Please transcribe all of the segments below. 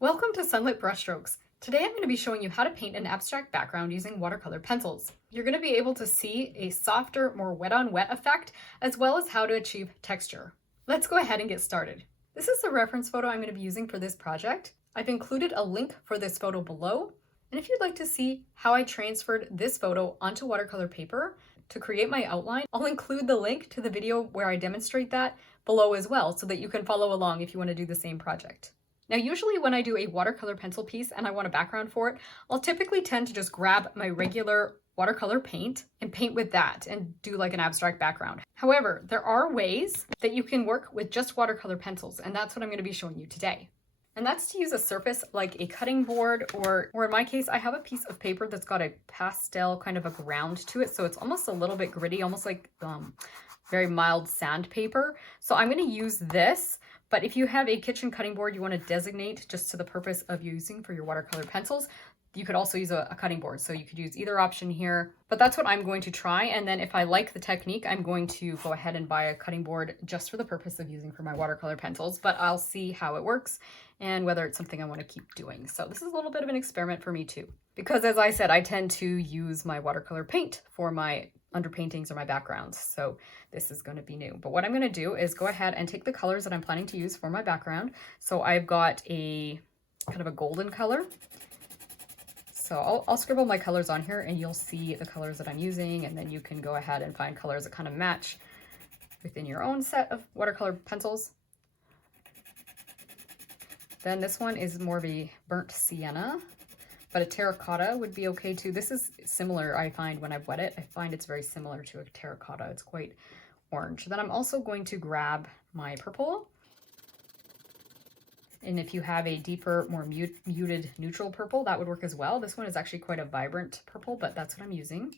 Welcome to Sunlit Brushstrokes. Today I'm going to be showing you how to paint an abstract background using watercolor pencils. You're going to be able to see a softer, more wet-on-wet effect, as well as how to achieve texture. Let's go ahead and get started. This is the reference photo I'm going to be using for this project. I've included a link for this photo below, and if you'd like to see how I transferred this photo onto watercolor paper to create my outline, I'll include the link to the video where I demonstrate that below as well, so that you can follow along if you want to do the same project. Now, usually when I do a watercolor pencil piece and I want a background for it, I'll typically tend to just grab my regular watercolor paint and paint with that and do like an abstract background. However, there are ways that you can work with just watercolor pencils, and that's what I'm going to be showing you today. And that's to use a surface like a cutting board, or in my case, I have a piece of paper that's got a pastel kind of a ground to it. So it's almost a little bit gritty, almost like very mild sandpaper. So I'm going to use this. But if you have a kitchen cutting board you want to designate just to the purpose of using for your watercolor pencils, you could also use a cutting board. So you could use either option here, but that's what I'm going to try. And then if I like the technique, I'm going to go ahead and buy a cutting board just for the purpose of using for my watercolor pencils, but I'll see how it works and whether it's something I want to keep doing. So this is a little bit of an experiment for me too, because as I said, I tend to use my watercolor paint for my underpaintings or my backgrounds. So this is going to be new. But what I'm going to do is go ahead and take the colors that I'm planning to use for my background. So I've got a kind of a golden color. So I'll scribble my colors on here and you'll see the colors that I'm using, and then you can go ahead and find colors that kind of match within your own set of watercolor pencils. Then this one is more of a burnt sienna, but a terracotta would be okay too. This is similar, I find, when I wet it. I find it's very similar to a terracotta. It's quite orange. Then I'm also going to grab my purple. And if you have a deeper, more muted neutral purple, that would work as well. This one is actually quite a vibrant purple, but that's what I'm using.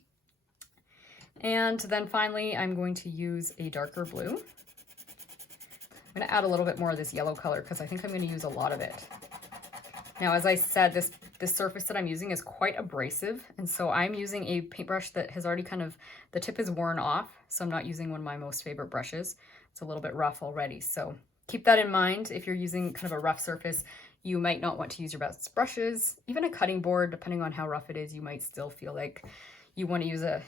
And then finally, I'm going to use a darker blue. I'm going to add a little bit more of this yellow color because I think I'm going to use a lot of it. Now, as I said, this surface that I'm using is quite abrasive, and so I'm using a paintbrush that has already kind of, the tip is worn off, so I'm not using one of my most favorite brushes. It's a little bit rough already, so keep that in mind. If you're using kind of a rough surface, you might not want to use your best brushes. Even a cutting board, depending on how rough it is, you might still feel like you want to use a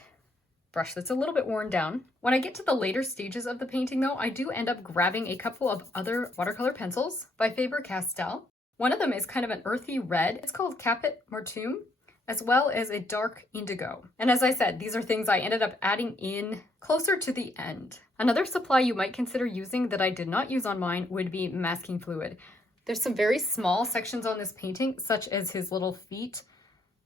brush that's a little bit worn down. When I get to the later stages of the painting though, I do end up grabbing a couple of other watercolor pencils by Faber-Castell. One of them is kind of an earthy red. It's called Caput Mortuum, as well as a dark indigo. And as I said, these are things I ended up adding in closer to the end. Another supply you might consider using that I did not use on mine would be masking fluid. There's some very small sections on this painting, such as his little feet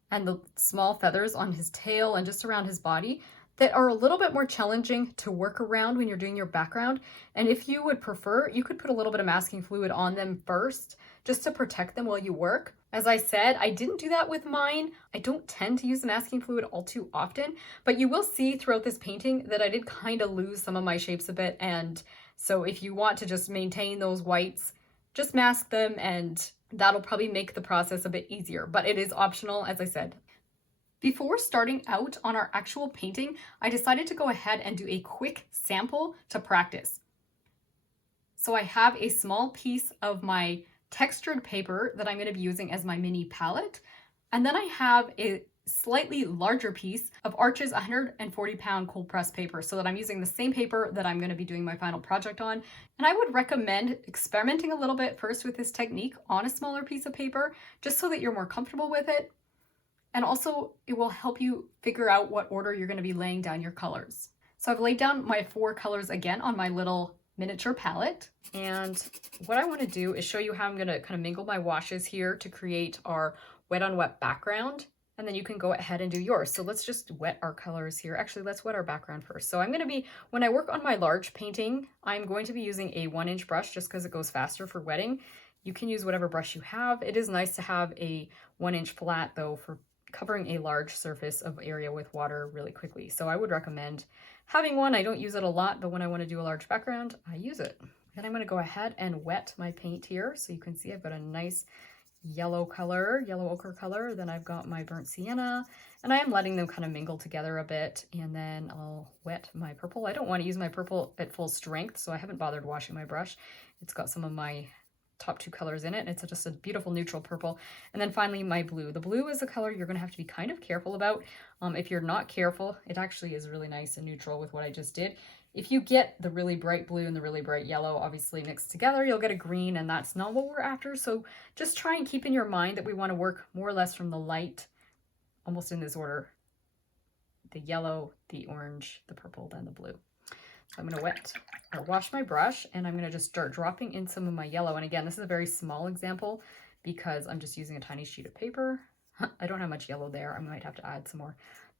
and the small feathers on his tail and just around his body, that are a little bit more challenging to work around when you're doing your background. And if you would prefer, you could put a little bit of masking fluid on them first, just to protect them while you work. As I said, I didn't do that with mine. I don't tend to use the masking fluid all too often, but you will see throughout this painting that I did kind of lose some of my shapes a bit. And so if you want to just maintain those whites, just mask them, and that'll probably make the process a bit easier, but it is optional, as I said. Before starting out on our actual painting, I decided to go ahead and do a quick sample to practice. So I have a small piece of my textured paper that I'm going to be using as my mini palette. And then I have a slightly larger piece of Arches 140-pound cold press paper, so that I'm using the same paper that I'm going to be doing my final project on. And I would recommend experimenting a little bit first with this technique on a smaller piece of paper, just so that you're more comfortable with it. And also it will help you figure out what order you're going to be laying down your colors. So I've laid down my 4 colors again on my little miniature palette. And what I want to do is show you how I'm going to kind of mingle my washes here to create our wet on wet background. And then you can go ahead and do yours. So let's just wet our colors here. Actually, let's wet our background first. So I'm going to be, when I work on my large painting, I'm going to be using a 1-inch brush just because it goes faster for wetting. You can use whatever brush you have. It is nice to have a 1-inch flat though for covering a large surface of area with water really quickly. So I would recommend having one. I don't use it a lot, but when I want to do a large background, I use it. Then I'm going to go ahead and wet my paint here. So you can see I've got a nice yellow color, yellow ochre color. Then I've got my burnt sienna, and I am letting them kind of mingle together a bit. And then I'll wet my purple. I don't want to use my purple at full strength, so I haven't bothered washing my brush. It's got some of my top two colors in it. It's just a beautiful neutral purple. And then finally my blue. The blue is a color you're going to have to be kind of careful about. If you're not careful, it actually is really nice and neutral with what I just did. If you get the really bright blue and the really bright yellow obviously mixed together, you'll get a green, and that's not what we're after. So just try and keep in your mind that we want to work more or less from the light, almost in this order: the yellow, the orange, the purple, then the blue. So I'm going to wash my brush, and I'm going to just start dropping in some of my yellow. And again, this is a very small example because I'm just using a tiny sheet of paper. I don't have much yellow there. I might have to add some more.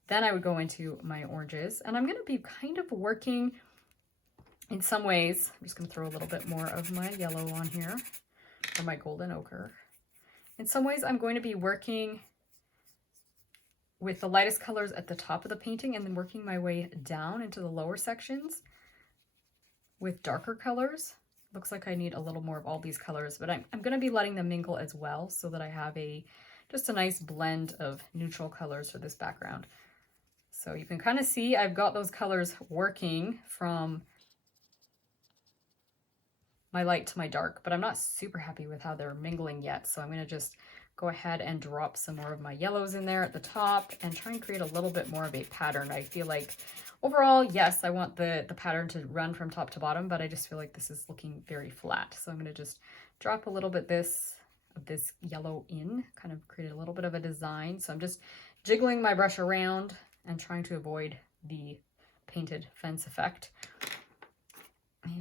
Then I would go into my oranges, and I'm going to be kind of working in some ways. I'm just going to throw a little bit more of my yellow on here, or my golden ochre. In some ways, I'm going to be working with the lightest colors at the top of the painting and then working my way down into the lower sections with darker colors. Looks like I need a little more of all these colors, but I'm going to be letting them mingle as well so that I have just a nice blend of neutral colors for this background. So you can kind of see I've got those colors working from my light to my dark, but I'm not super happy with how they're mingling yet. So I'm going to just go ahead and drop some more of my yellows in there at the top and try and create a little bit more of a pattern. I feel like overall, yes, I want the pattern to run from top to bottom, but I just feel like this is looking very flat. So I'm going to just drop a little bit of this yellow in, kind of create a little bit of a design. So I'm just jiggling my brush around and trying to avoid the painted fence effect.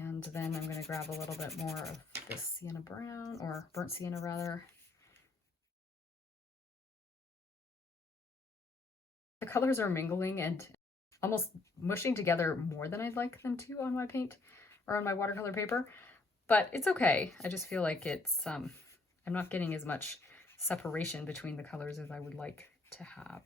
And then I'm going to grab a little bit more of this sienna brown, or burnt sienna rather. The colors are mingling and almost mushing together more than I'd like them to on my paint or on my watercolor paper, but it's okay. I just feel like it's, I'm not getting as much separation between the colors as I would like to have.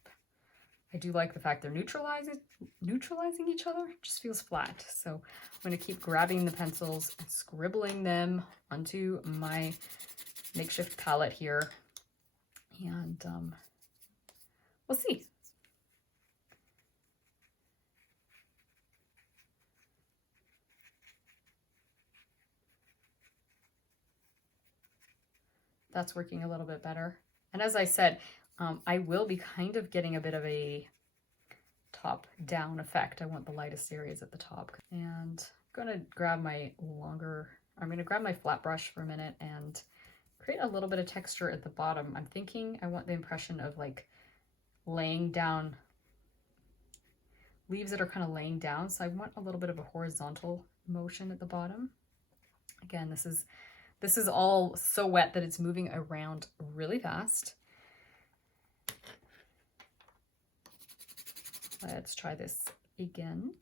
I do like the fact they're neutralizing each other. It just feels flat. So I'm going to keep grabbing the pencils and scribbling them onto my makeshift palette here. And we'll see. That's working a little bit better. And as I said, I will be kind of getting a bit of a top-down effect. I want the lightest areas at the top. And I'm going to grab my flat brush for a minute and create a little bit of texture at the bottom. I'm thinking I want the impression of like laying down leaves that are kind of laying down. So I want a little bit of a horizontal motion at the bottom. Again, this is all so wet that it's moving around really fast. Let's try this again.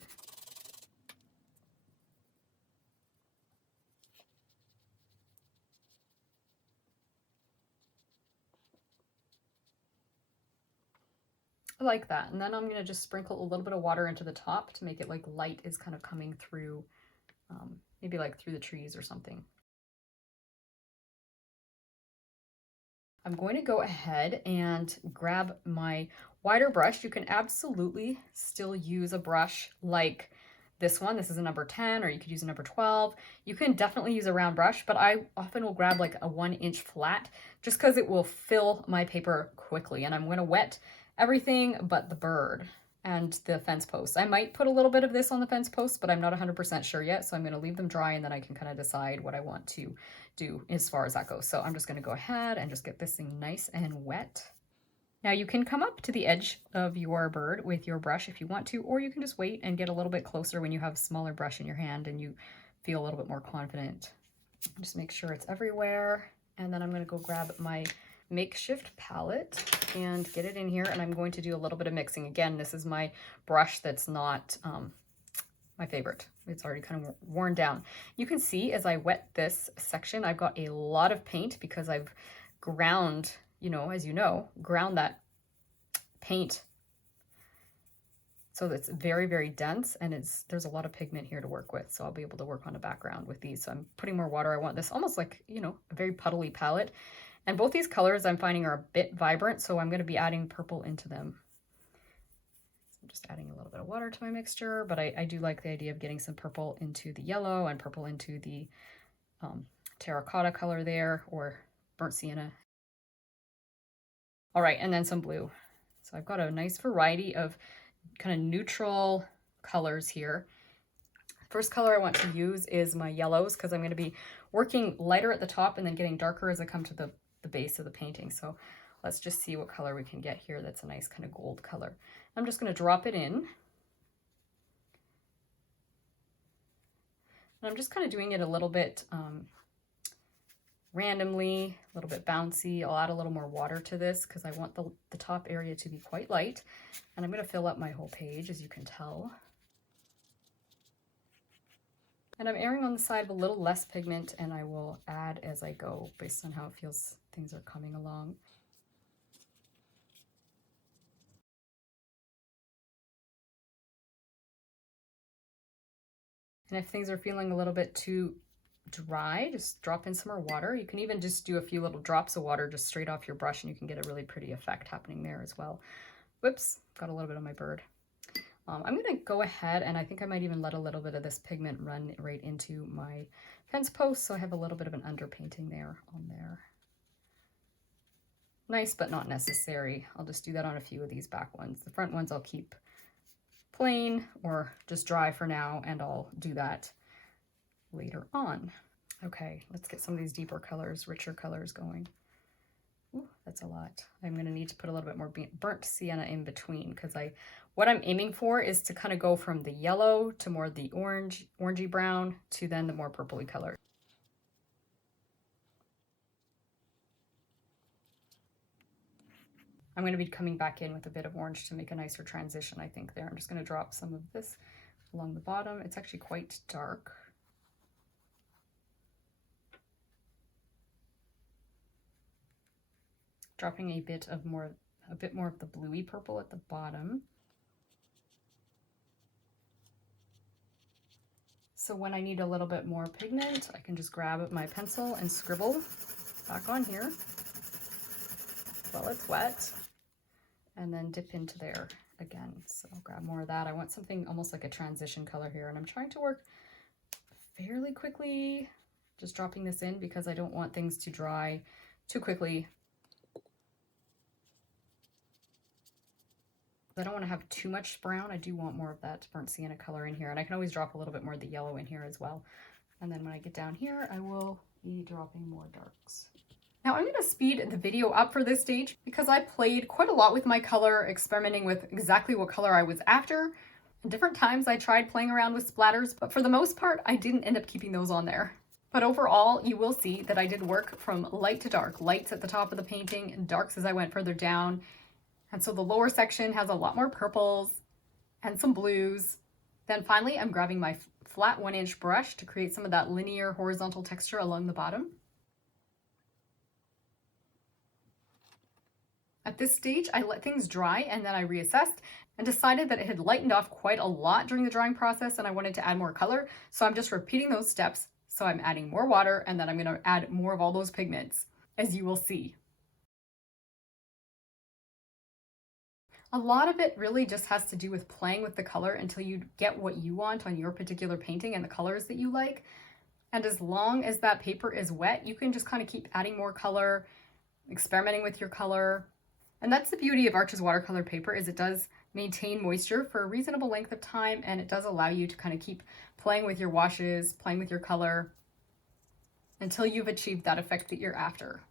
I like that. And then I'm going to just sprinkle a little bit of water into the top to make it like light is kind of coming through, maybe like through the trees or something. I'm going to go ahead and grab my wider brush. You can absolutely still use a brush like this one. This is a number 10, or you could use a number 12. You can definitely use a round brush, but I often will grab like a 1-inch flat just because it will fill my paper quickly. And I'm going to wet everything but the bird and the fence posts. I might put a little bit of this on the fence posts, but I'm not 100% sure yet. So I'm going to leave them dry, and then I can kind of decide what I want to do as far as that goes. So I'm just going to go ahead and just get this thing nice and wet. Now you can come up to the edge of your bird with your brush if you want to, or you can just wait and get a little bit closer when you have a smaller brush in your hand and you feel a little bit more confident. Just make sure it's everywhere. And then I'm going to go grab my makeshift palette and get it in here, and I'm going to do a little bit of mixing. Again, this is my brush that's not my favorite. It's already kind of worn down. You can see as I wet this section, I've got a lot of paint because I've ground, as you know, ground that paint so that's very, very dense, and there's a lot of pigment here to work with. So I'll be able to work on a background with these. So I'm putting more water. I want this almost like, a very puddly palette. And both these colors I'm finding are a bit vibrant, so I'm going to be adding purple into them. So I'm just adding a little bit of water to my mixture, but I do like the idea of getting some purple into the yellow and purple into the terracotta color there, or burnt sienna. All right, and then some blue. So I've got a nice variety of kind of neutral colors here. First color I want to use is my yellows, because I'm going to be working lighter at the top and then getting darker as I come to the base of the painting. So let's just see what color we can get here that's a nice kind of gold color. I'm just going to drop it in. And I'm just kind of doing it a little bit randomly, a little bit bouncy. I'll add a little more water to this because I want the top area to be quite light. And I'm going to fill up my whole page, as you can tell. And I'm erring on the side of a little less pigment, and I will add as I go based on how it feels things are coming along. And if things are feeling a little bit too dry, just drop in some more water. You can even just do a few little drops of water just straight off your brush, and you can get a really pretty effect happening there as well. Whoops, got a little bit on my bird. I'm going to go ahead, and I think I might even let a little bit of this pigment run right into my fence post, so I have a little bit of an underpainting there on there. Nice, but not necessary. I'll just do that on a few of these back ones. The front ones I'll keep plain or just dry for now, and I'll do that later on. Okay, let's get some of these deeper colors, richer colors going. Ooh, that's a lot. I'm going to need to put a little bit more burnt sienna in between, because what I'm aiming for is to kind of go from the yellow to more the orangey brown to then the more purpley color. I'm going to be coming back in with a bit of orange to make a nicer transition, I think, there. I'm just going to drop some of this along the bottom. It's actually quite dark. Dropping a bit more of the bluey purple at the bottom. So when I need a little bit more pigment, I can just grab my pencil and scribble back on here while it's wet, and then dip into there again. So I'll grab more of that. I want something almost like a transition color here, and I'm trying to work fairly quickly, just dropping this in because I don't want things to dry too quickly. I don't want to have too much brown. I do want more of that burnt sienna color in here, and I can always drop a little bit more of the yellow in here as well. And then when I get down here, I will be dropping more darks. Now I'm going to speed the video up for this stage because I played quite a lot with my color, experimenting with exactly what color I was after. At different times I tried playing around with splatters, but for the most part, I didn't end up keeping those on there. But overall, you will see that I did work from light to dark, lights at the top of the painting and darks as I went further down. And so the lower section has a lot more purples and some blues. Then finally, I'm grabbing my flat 1-inch brush to create some of that linear horizontal texture along the bottom. At this stage, I let things dry, and then I reassessed and decided that it had lightened off quite a lot during the drying process, and I wanted to add more color. So I'm just repeating those steps. So I'm adding more water, and then I'm going to add more of all those pigments, as you will see. A lot of it really just has to do with playing with the color until you get what you want on your particular painting and the colors that you like. And as long as that paper is wet, you can just kind of keep adding more color, experimenting with your color. And that's the beauty of Arches watercolor paper, is it does maintain moisture for a reasonable length of time, and it does allow you to kind of keep playing with your washes, playing with your color until you've achieved that effect that you're after.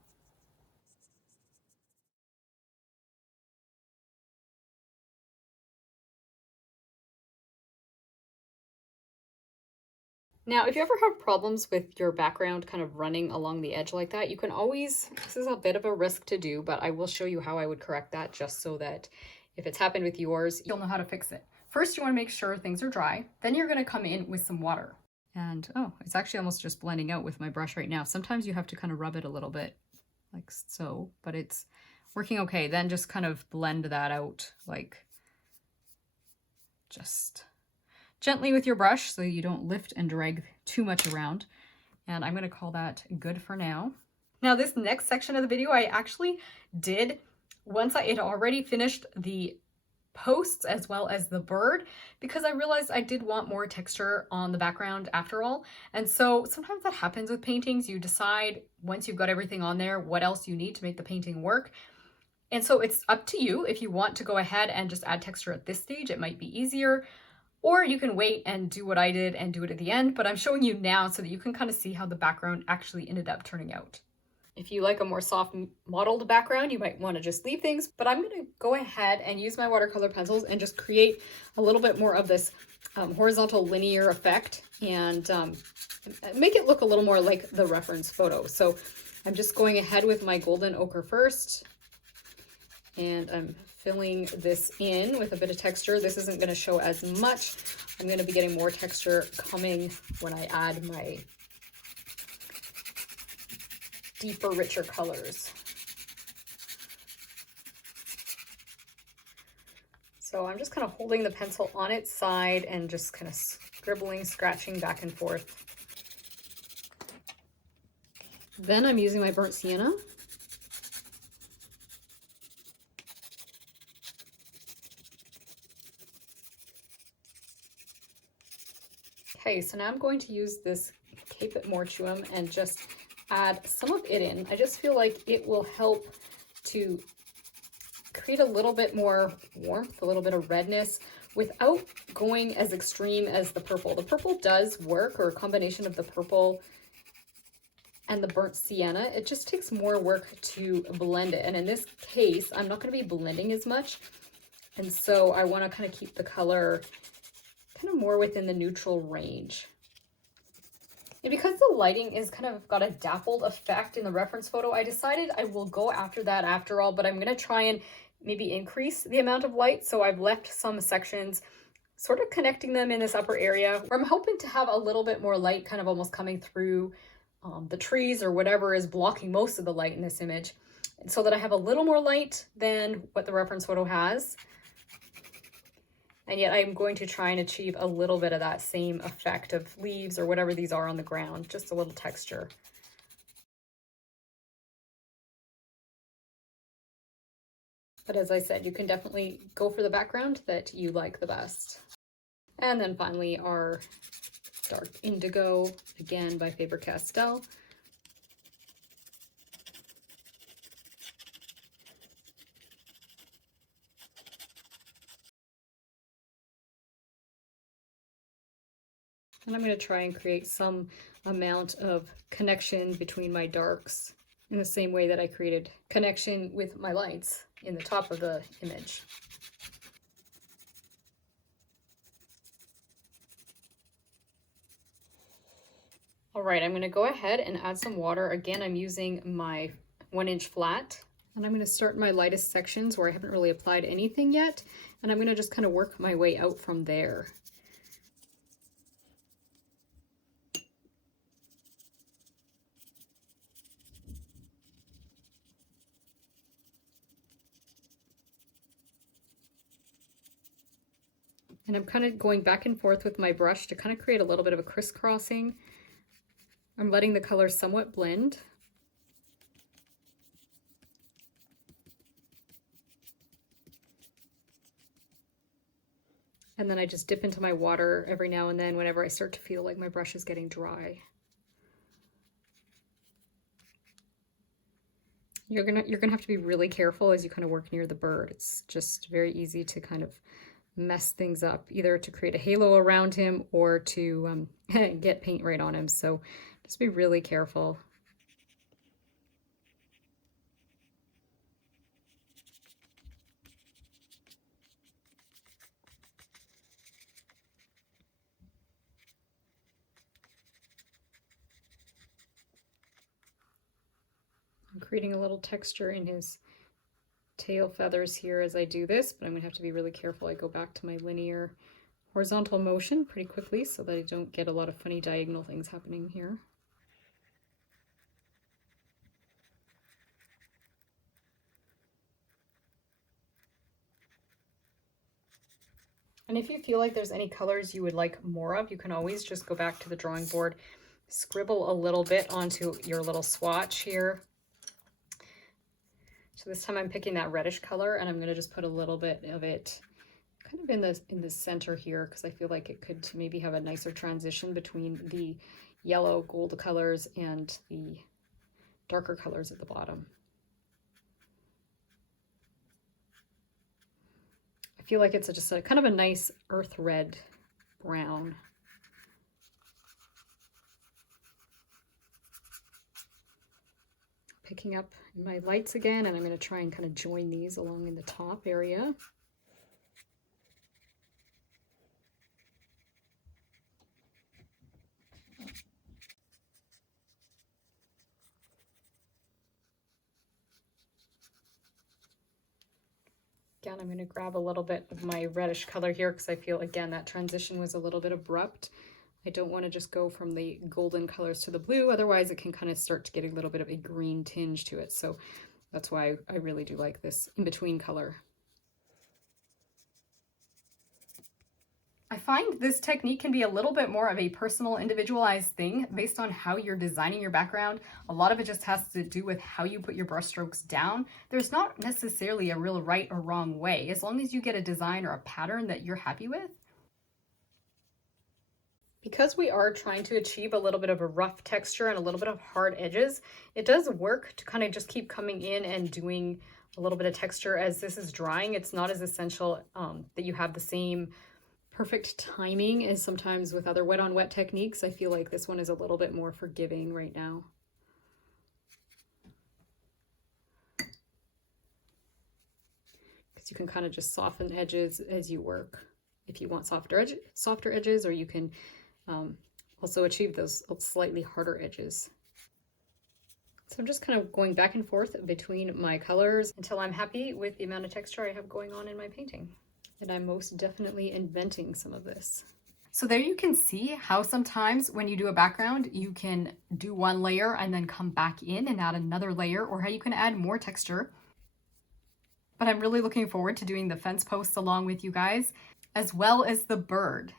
Now, if you ever have problems with your background kind of running along the edge like that, you can always, this is a bit of a risk to do, but I will show you how I would correct that, just so that if it's happened with yours, you'll know how to fix it. First, you want to make sure things are dry. Then you're going to come in with some water. And oh, it's actually almost just blending out with my brush right now. Sometimes you have to kind of rub it a little bit like so, but it's working okay. Then just kind of blend that out, like just gently with your brush so you don't lift and drag too much around. And I'm going to call that good for now. Now this next section of the video I actually did once I had already finished the posts as well as the bird, because I realized I did want more texture on the background after all. And so sometimes that happens with paintings. You decide once you've got everything on there what else you need to make the painting work. And so it's up to you if you want to go ahead and just add texture at this stage. It might be easier, or you can wait and do what I did and do it at the end, but I'm showing you now so that you can kind of see how the background actually ended up turning out. If you like a more soft mottled background, you might want to just leave things, but I'm going to go ahead and use my watercolor pencils and just create a little bit more of this horizontal linear effect and make it look a little more like the reference photo. So I'm just going ahead with my golden ochre first, and I'm filling this in with a bit of texture. This isn't going to show as much. I'm going to be getting more texture coming when I add my deeper, richer colors. So I'm just kind of holding the pencil on its side and just kind of scribbling, scratching back and forth. Then I'm using my burnt sienna. Okay, so now I'm going to use this Caput Mortuum and just add some of it in. I just feel like it will help to create a little bit more warmth, a little bit of redness, without going as extreme as the purple. The purple does work, or a combination of the purple and the burnt sienna. It just takes more work to blend it. And in this case, I'm not going to be blending as much. And so I want to kind of keep the color kind of more within the neutral range. And because the lighting is kind of got a dappled effect in the reference photo, I decided I will go after that after all, but I'm going to try and maybe increase the amount of light. So I've left some sections sort of connecting them in this upper area where I'm hoping to have a little bit more light kind of almost coming through the trees or whatever is blocking most of the light in this image, and so that I have a little more light than what the reference photo has. And yet I'm going to try and achieve a little bit of that same effect of leaves or whatever these are on the ground, just a little texture. But as I said, you can definitely go for the background that you like the best. And then finally our dark indigo, again by Faber-Castell. And I'm going to try and create some amount of connection between my darks in the same way that I created connection with my lights in the top of the image. All right, I'm going to go ahead and add some water. Again, I'm using my 1-inch flat, and I'm going to start my lightest sections where I haven't really applied anything yet, and I'm going to just kind of work my way out from there. And I'm kind of going back and forth with my brush to kind of create a little bit of a crisscrossing. I'm letting the colors somewhat blend. And then I just dip into my water every now and then whenever I start to feel like my brush is getting dry. You're gonna have to be really careful as you kind of work near the bird. It's just very easy to kind of mess things up, either to create a halo around him or to get paint right on him. So just be really careful. I'm creating a little texture in his tail feathers here as I do this, but I'm gonna have to be really careful. I go back to my linear horizontal motion pretty quickly so that I don't get a lot of funny diagonal things happening here. And if you feel like there's any colors you would like more of, you can always just go back to the drawing board, scribble a little bit onto your little swatch here. So this time I'm picking that reddish color, and I'm going to just put a little bit of it kind of in the center here, because I feel like it could maybe have a nicer transition between the yellow gold colors and the darker colors at the bottom. I feel like it's just a kind of a nice earth red brown. Picking up my lights again, and I'm going to try and kind of join these along in the top area. Again, I'm going to grab a little bit of my reddish color here because I feel, again, that transition was a little bit abrupt. I don't want to just go from the golden colors to the blue, otherwise it can kind of start to get a little bit of a green tinge to it. So that's why I really do like this in-between color. I find this technique can be a little bit more of a personal, individualized thing based on how you're designing your background. A lot of it just has to do with how you put your brush strokes down. There's not necessarily a real right or wrong way, as long as you get a design or a pattern that you're happy with. Because we are trying to achieve a little bit of a rough texture and a little bit of hard edges, it does work to kind of just keep coming in and doing a little bit of texture as this is drying. It's not as essential that you have the same perfect timing as sometimes with other wet on wet techniques. I feel like this one is a little bit more forgiving right now. Because you can kind of just soften edges as you work if you want softer edges, or you can also achieve those slightly harder edges. So I'm just kind of going back and forth between my colors until I'm happy with the amount of texture I have going on in my painting. And I'm most definitely inventing some of this. So there you can see how sometimes when you do a background, you can do one layer and then come back in and add another layer, or how you can add more texture. But I'm really looking forward to doing the fence posts along with you guys, as well as the bird.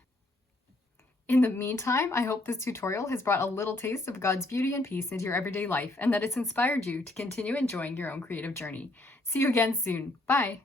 In the meantime, I hope this tutorial has brought a little taste of God's beauty and peace into your everyday life, and that it's inspired you to continue enjoying your own creative journey. See you again soon. Bye.